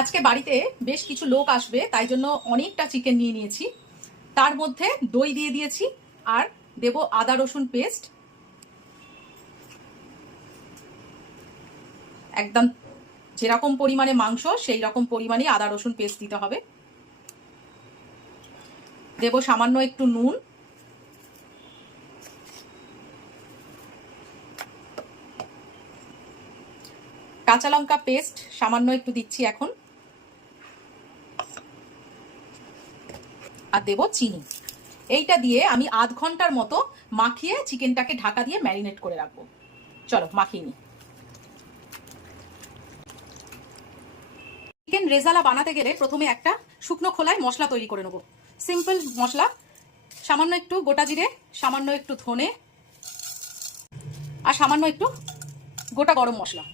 আজকে বাড়িতে বেশ কিছু লোক আসবে, তাই জন্য অনেকটা চিকেন নিয়ে নিয়েছি। তার মধ্যে দই দিয়ে দিয়েছি আর দেব আদা রসুন পেস্ট। একদম যেরকম পরিমাণে মাংস সেই রকম পরিমাণে আদা রসুন পেস্ট দিতে হবে। দেব সামান্য একটু নুন, কাঁচা লঙ্কা পেস্ট সামান্য একটু দিচ্ছি এখন, আর দেব চিনি। এইটা দিয়ে আমি আধ ঘন্টার মতো মাখিয়ে চিকেনটাকে ঢাকা দিয়ে ম্যারিনেট করে রাখবো। চলো মাখিয়ে নিই। চিকেন রেজালা বানাতে গেলে প্রথমে একটা শুকনো খোলায় মশলা তৈরি করে নেবো। সিম্পল মশলা, সামান্য একটু গোটা জিরে, সামান্য একটু ধনে আর সামান্য একটু গোটা গরম মশলা।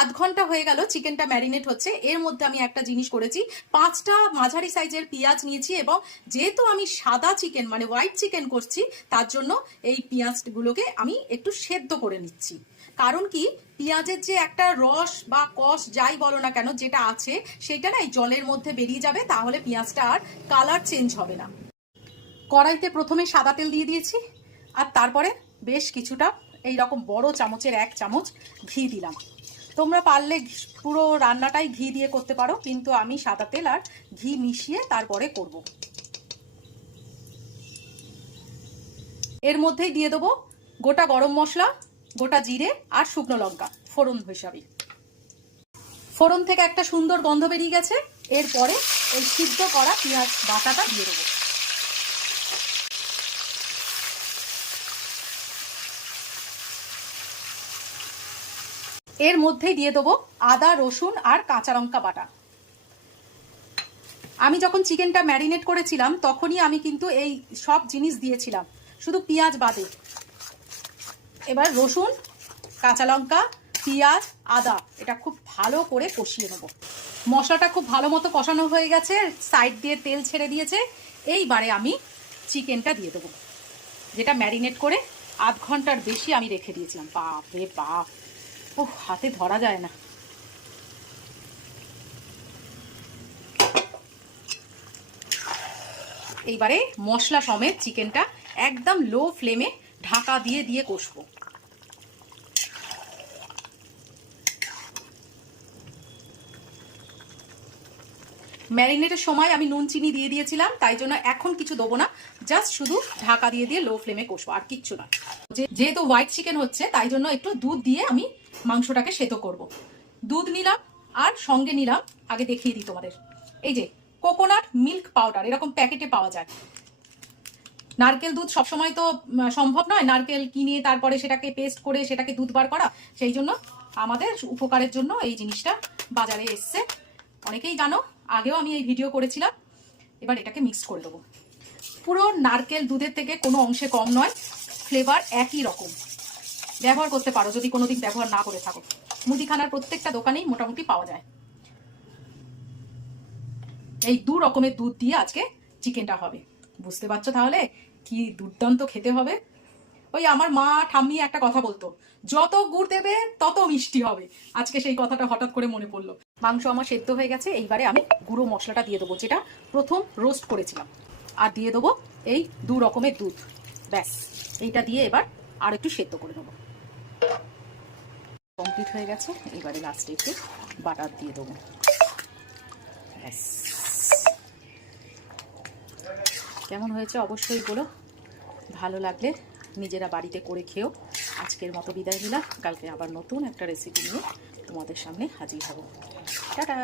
আধ ঘন্টা হয়ে গেল চিকেনটা ম্যারিনেট হচ্ছে। এর মধ্যে আমি একটা জিনিস করেছি, 5টা মাঝারি সাইজের পেঁয়াজ নিয়েছি এবং যেহেতু আমি সাদা চিকেন মানে হোয়াইট চিকেন করছি তার জন্য এই পেঁয়াজগুলোকে আমি একটু সেদ্ধ করে নিচ্ছি। কারণ কি, পেঁয়াজের যে একটা রস বা কষ যাই বলো না কেন যেটা আছে সেটা না এই জলের মধ্যে বেরিয়ে যাবে, তাহলে পেঁয়াজটা আর কালার চেঞ্জ হবে না। কড়াইতে প্রথমে সাদা তেল দিয়ে দিয়েছি আর তারপরে বেশ কিছুটা এই রকম বড় চামচের 1 চামচ ঘি দিলাম। তোমরা পারলে পুরো রান্নাটাই ঘি দিয়ে করতে পারো, কিন্তু আমি সাদা তেল আর ঘি মিশিয়ে তারপরে করব। এর মধ্যেই দিয়ে দেবো গোটা গরম মশলা, গোটা জিরে আর শুকনো লঙ্কা ফোড়ন হিসাবে। ফোড়ন থেকে একটা সুন্দর গন্ধ বেরিয়ে গেছে। এরপরে এই সিদ্ধ করা পেঁয়াজ বাটাটা দিয়ে দেবো। এর মধ্যেই দিয়ে দেবো আদা রসুন আর কাঁচা লঙ্কা বাটা। আমি যখন চিকেনটা ম্যারিনেট করেছিলাম তখনই আমি কিন্তু এই সব জিনিস দিয়েছিলাম, শুধু পেঁয়াজ বাদে। এবার রসুন, কাঁচা লঙ্কা, পেঁয়াজ, আদা এটা খুব ভালো করে কষিয়ে নেব। মশলাটা খুব ভালো মতো কষানো হয়ে গেছে, সাইড দিয়ে তেল ছেড়ে দিয়েছে। এইবারে আমি চিকেনটা দিয়ে দেবো, যেটা ম্যারিনেট করে আধ ঘন্টার বেশি আমি রেখে দিয়েছিলাম। বাপ রে বাপ, ও হাতে ধরা যায় না। এইবারে মশলা সমেত চিকেনটা একদম লো ফ্লেমে ঢাকা দিয়ে দিয়ে কষবো। ম্যারিনেটের সময় আমি নুন চিনি দিয়ে দিয়েছিলাম, তাই জন্য এখন কিছু দেবো না, জাস্ট শুধু ঢাকা দিয়ে দিয়ে লো ফ্লেমে কষবো, আর কিচ্ছু না। যেহেতু হোয়াইট চিকেন হচ্ছে তাই জন্য একটু দুধ দিয়ে আমি মাংসটাকে সেদ্ধ করব। দুধ নিলাম আর সঙ্গে নিলাম, আগে দেখিয়ে দিই তোমাদের, এই যে কোকোনাট মিল্ক পাউডার, এরকম প্যাকেটে পাওয়া যায়। নারকেল দুধ সবসময় তো সম্ভব নয়, নারকেল কিনে তারপরে সেটাকে পেস্ট করে সেটাকে দুধ বার করা, সেই জন্য আমাদের উপকারের জন্য এই জিনিসটা বাজারে এসছে। অনেকেই জানো, আগেও আমি এই ভিডিও করেছিলাম। এবার এটাকে মিক্স করে দেবো। পুরো নারকেল দুধের থেকে কোনো অংশে কম নয়, ফ্লেভার একই রকম। ব্যবহার করতে পারো যদি কোনোদিন ব্যবহার না করে থাকো। মুদিখানার প্রত্যেকটা দোকানেই মোটামুটি পাওয়া যায়। এই 2 রকমের দুধ দিয়ে আজকে চিকেনটা হবে, বুঝতে পারছো তাহলে কি দুর্দান্ত খেতে হবে। ওই আমার মা ঠাম্মি একটা কথা বলতো, যত গুড় দেবে তত মিষ্টি হবে। আজকে সেই কথাটা হঠাৎ করে মনে পড়লো। মাংস আমার সেদ্ধ হয়ে গেছে, এইবারে আমি গুঁড়ো মশলাটা দিয়ে দেবো, যেটা প্রথম রোস্ট করেছিলাম, আর দিয়ে দেবো এই 2 রকমের দুধ। ব্যাস, এইটা দিয়ে এবার আর একটু সেদ্ধ করে নেবো। কমপ্লিট হয়ে গেছে। এইবারে লাস্টে একটু বাটার দিয়ে দেবো। ব্যাস, কেমন হয়েছে অবশ্যই বলো। ভালো লাগলে নিজেরা বাড়িতে করে খেও। আজকের মতো বিদায় নিলাম, কালকে আবার নতুন একটা রেসিপি নিয়ে তোমাদের সামনে হাজির হব। টাটা।